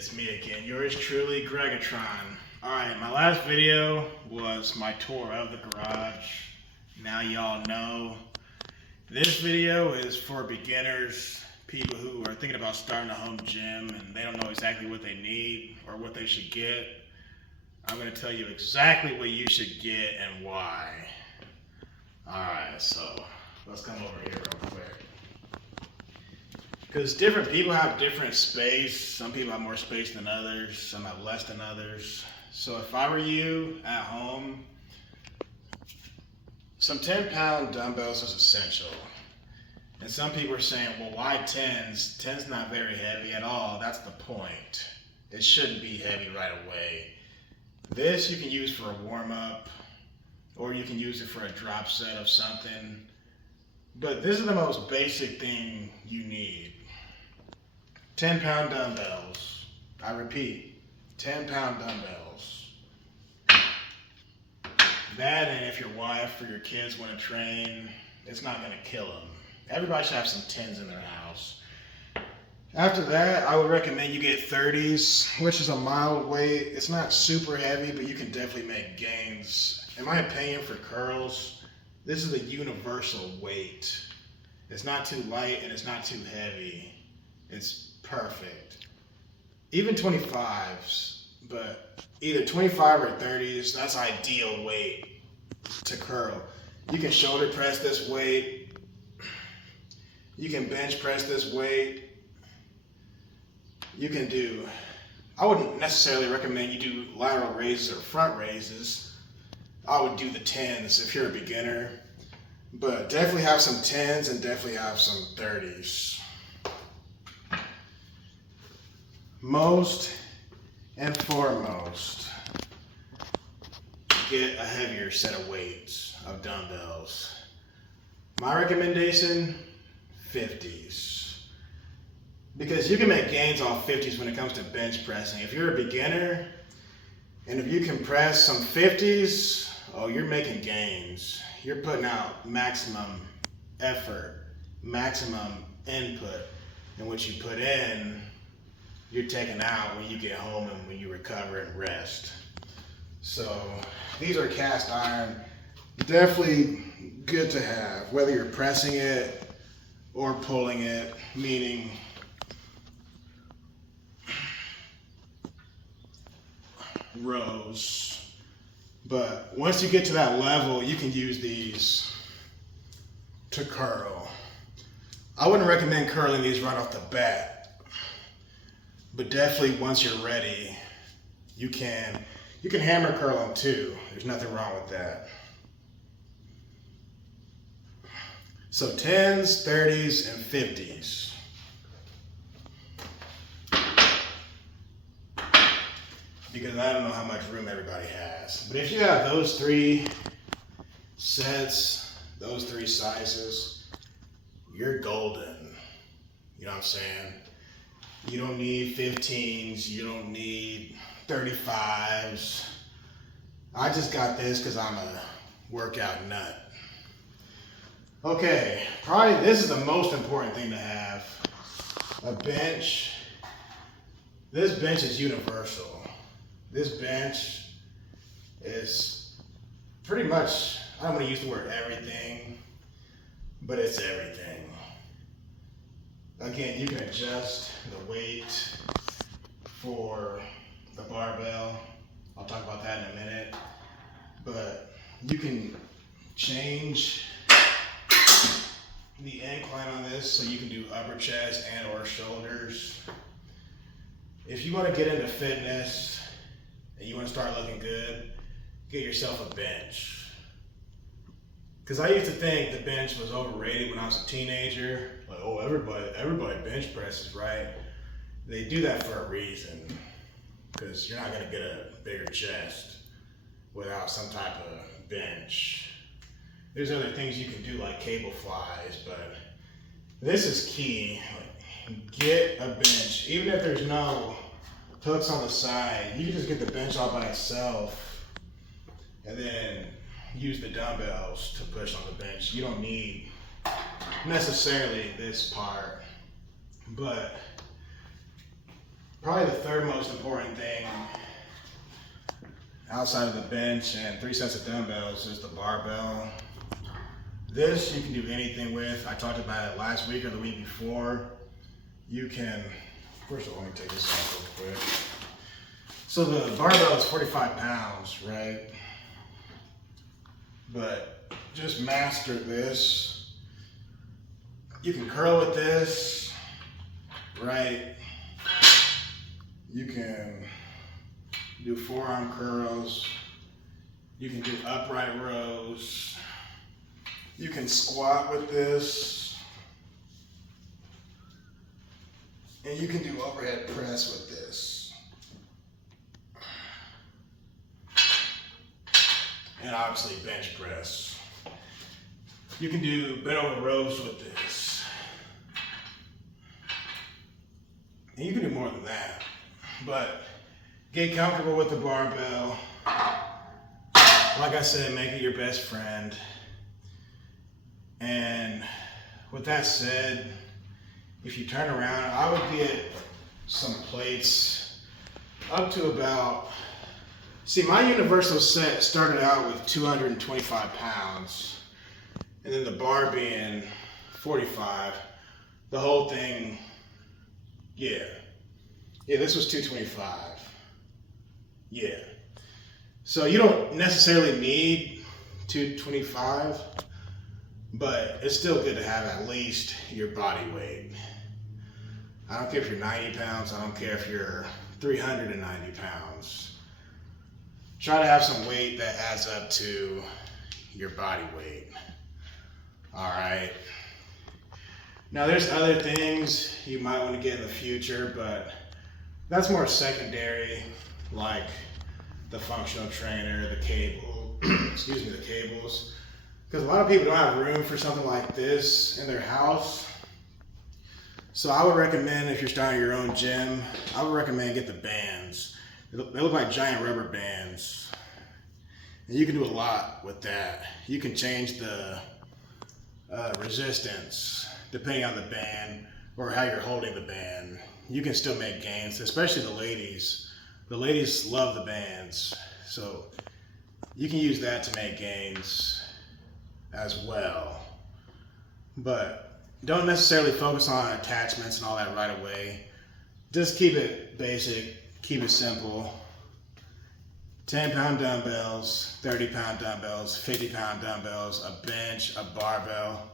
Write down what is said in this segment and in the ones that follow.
It's me again, yours truly, Greggatron. Alright, my last video was my tour of the garage. Now y'all know. This video is for beginners, people who are thinking about starting a home gym and they don't know exactly what they need or what they should get. I'm going to tell you exactly what you should get and why. Alright, so let's come over here real quick. Because different people have different space. Some people have more space than others. Some have less than others. So if I were you at home, some 10-pound dumbbells is essential. And some people are saying, well, why 10s? 10's not very heavy at all. That's the point. It shouldn't be heavy right away. This you can use for a warm-up, or you can use it for a drop set of something. But this is the most basic thing you need. 10-pound dumbbells. I repeat, 10-pound dumbbells. That, and if your wife or your kids want to train, it's not going to kill them. Everybody should have some 10s in their house. After that, I would recommend you get 30s, which is a mild weight. It's not super heavy, but you can definitely make gains. In my opinion, for curls, this is a universal weight. It's not too light and it's not too heavy. It's perfect. Even 25s, but either 25 or 30s, that's ideal weight to curl. You can shoulder press this weight. You can bench press this weight. You can do, I wouldn't necessarily recommend you do lateral raises or front raises. I would do the 10s if you're a beginner, but definitely have some 10s and definitely have some 30s. Most and foremost, get a heavier set of weights of dumbbells. My recommendation, 50s. Because you can make gains off 50s when it comes to bench pressing. If you're a beginner, and if you can press some 50s, oh, you're making gains. You're putting out maximum effort, maximum input. And what you put in, you're taking out when you get home and when you recover and rest. So these are cast iron. Definitely good to have, whether you're pressing it or pulling it, meaning rows. But once you get to that level, you can use these to curl. I wouldn't recommend curling these right off the bat. But definitely once you're ready, you can hammer curl them too. There's nothing wrong with that. So 10s, 30s, and 50s. Because I don't know how much room everybody has. But if you have those 3 sets, those 3 sizes, you're golden. You know what I'm saying? You don't need 15s, you don't need 35s. I just got this because I'm a workout nut. Okay, probably this is the most important thing to have. A bench. This bench is universal. This bench is pretty much, I don't want to use the word everything, but it's everything. Again, you can adjust the weight for the barbell. I'll talk about that in a minute. But you can change the incline on this so you can do upper chest and or shoulders. If you want to get into fitness and you want to start looking good, get yourself a bench. Because I used to think the bench was overrated when I was a teenager. Like, oh, everybody bench presses, right? They do that for a reason. Because you're not going to get a bigger chest without some type of bench. There's other things you can do like cable flies, but this is key. Get a bench. Even if there's no hooks on the side, you can just get the bench all by itself and then use the dumbbells to push on the bench. You don't need necessarily this part, but Probably the third most important thing outside of the bench and 3 sets of dumbbells is the barbell. This you can do anything with. I talked about it last week or the week before. You can, first of all, let me take this off real quick. So the barbell is 45 pounds, right? But just master this. You can curl with this, right? You can do forearm curls. You can do upright rows. You can squat with this. And you can do overhead press with this. And obviously bench press. You can do bent over rows with this. And you can do more than that. But get comfortable with the barbell. Like I said, make it your best friend. And with that said, if you turn around, I would get some plates up to about, see, my universal set started out with 225 pounds. And then the bar being 45, the whole thing, yeah, this was 225, yeah. So you don't necessarily need 225, but it's still good to have at least your body weight. I don't care if you're 90 pounds, I don't care if you're 390 pounds. Try to have some weight that adds up to your body weight. All right. Now there's other things you might want to get in the future, but that's more secondary, like the functional trainer, the cable, excuse me, the cables. Because a lot of people don't have room for something like this in their house. So I would recommend, if you're starting your own gym, I would recommend get the bands. They look like giant rubber bands. And you can do a lot with that. You can change the resistance depending on the band or how you're holding the band. You can still make gains, especially the ladies. The ladies love the bands. So you can use that to make gains as well. But don't necessarily focus on attachments and all that right away. Just keep it basic, keep it simple. 10-pound dumbbells, 30-pound dumbbells, 50-pound dumbbells, a bench, a barbell,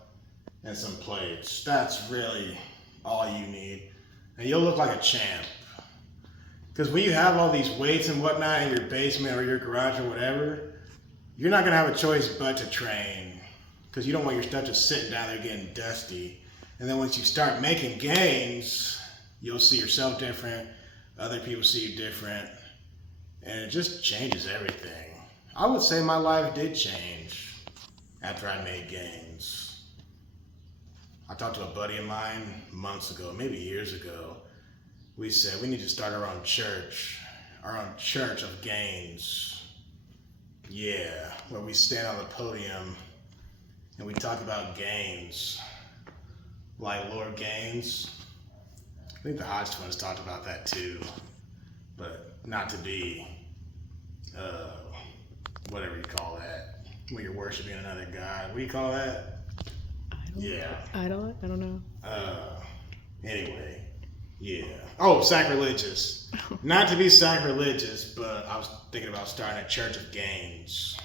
and some plates. That's really all you need. And you'll look like a champ. Because when you have all these weights and whatnot in your basement or your garage or whatever, you're not gonna have a choice but to train. Because you don't want your stuff just sitting down there getting dusty. And then once you start making gains, you'll see yourself different, other people see you different, and it just changes everything. I would say my life did change after I made gains. I talked to a buddy of mine months ago, maybe years ago. We said we need to start our own church of gains. Yeah, where we stand on the podium and we talk about gains, like Lord Gaines. I think the Hodge twins talked about that too, but not to be, whatever you call that, when you're worshiping another god. What do you call that? Idol? I don't know. Anyway, yeah. Oh, sacrilegious. Not to be sacrilegious, but I was thinking about starting a church of gains.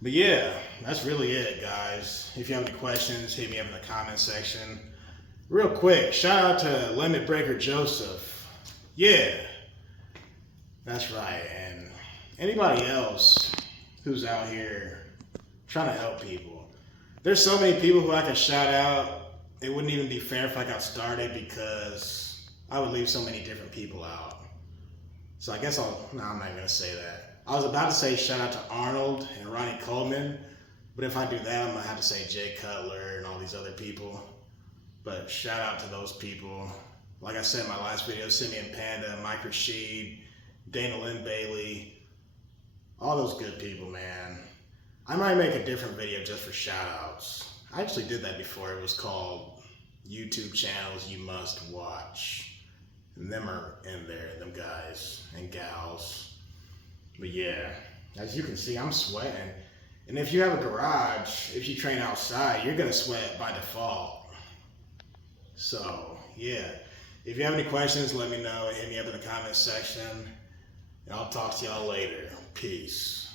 But yeah, that's really it, guys. If you have any questions, hit me up in the comment section. Real quick, shout out to Limit Breaker Joseph. Yeah, that's right. And anybody else who's out here trying to help people. There's so many people who I could shout out. It wouldn't even be fair if I got started because I would leave so many different people out. So I guess no, I'm not even gonna say that. I was about to say shout out to Arnold and Ronnie Coleman, but if I do that, I'm gonna have to say Jay Cutler and all these other people. But shout out to those people. Like I said in my last video, Simeon Panda, Mike Rashid, Dana Lynn Bailey, all those good people, man. I might make a different video just for shout outs. I actually did that before. It was called YouTube Channels You Must Watch. And them are in there, them guys and gals. But yeah, as you can see, I'm sweating. And if you have a garage, if you train outside, you're gonna sweat by default. So yeah, if you have any questions, let me know. Hit me up in the comments section. And I'll talk to y'all later. Peace.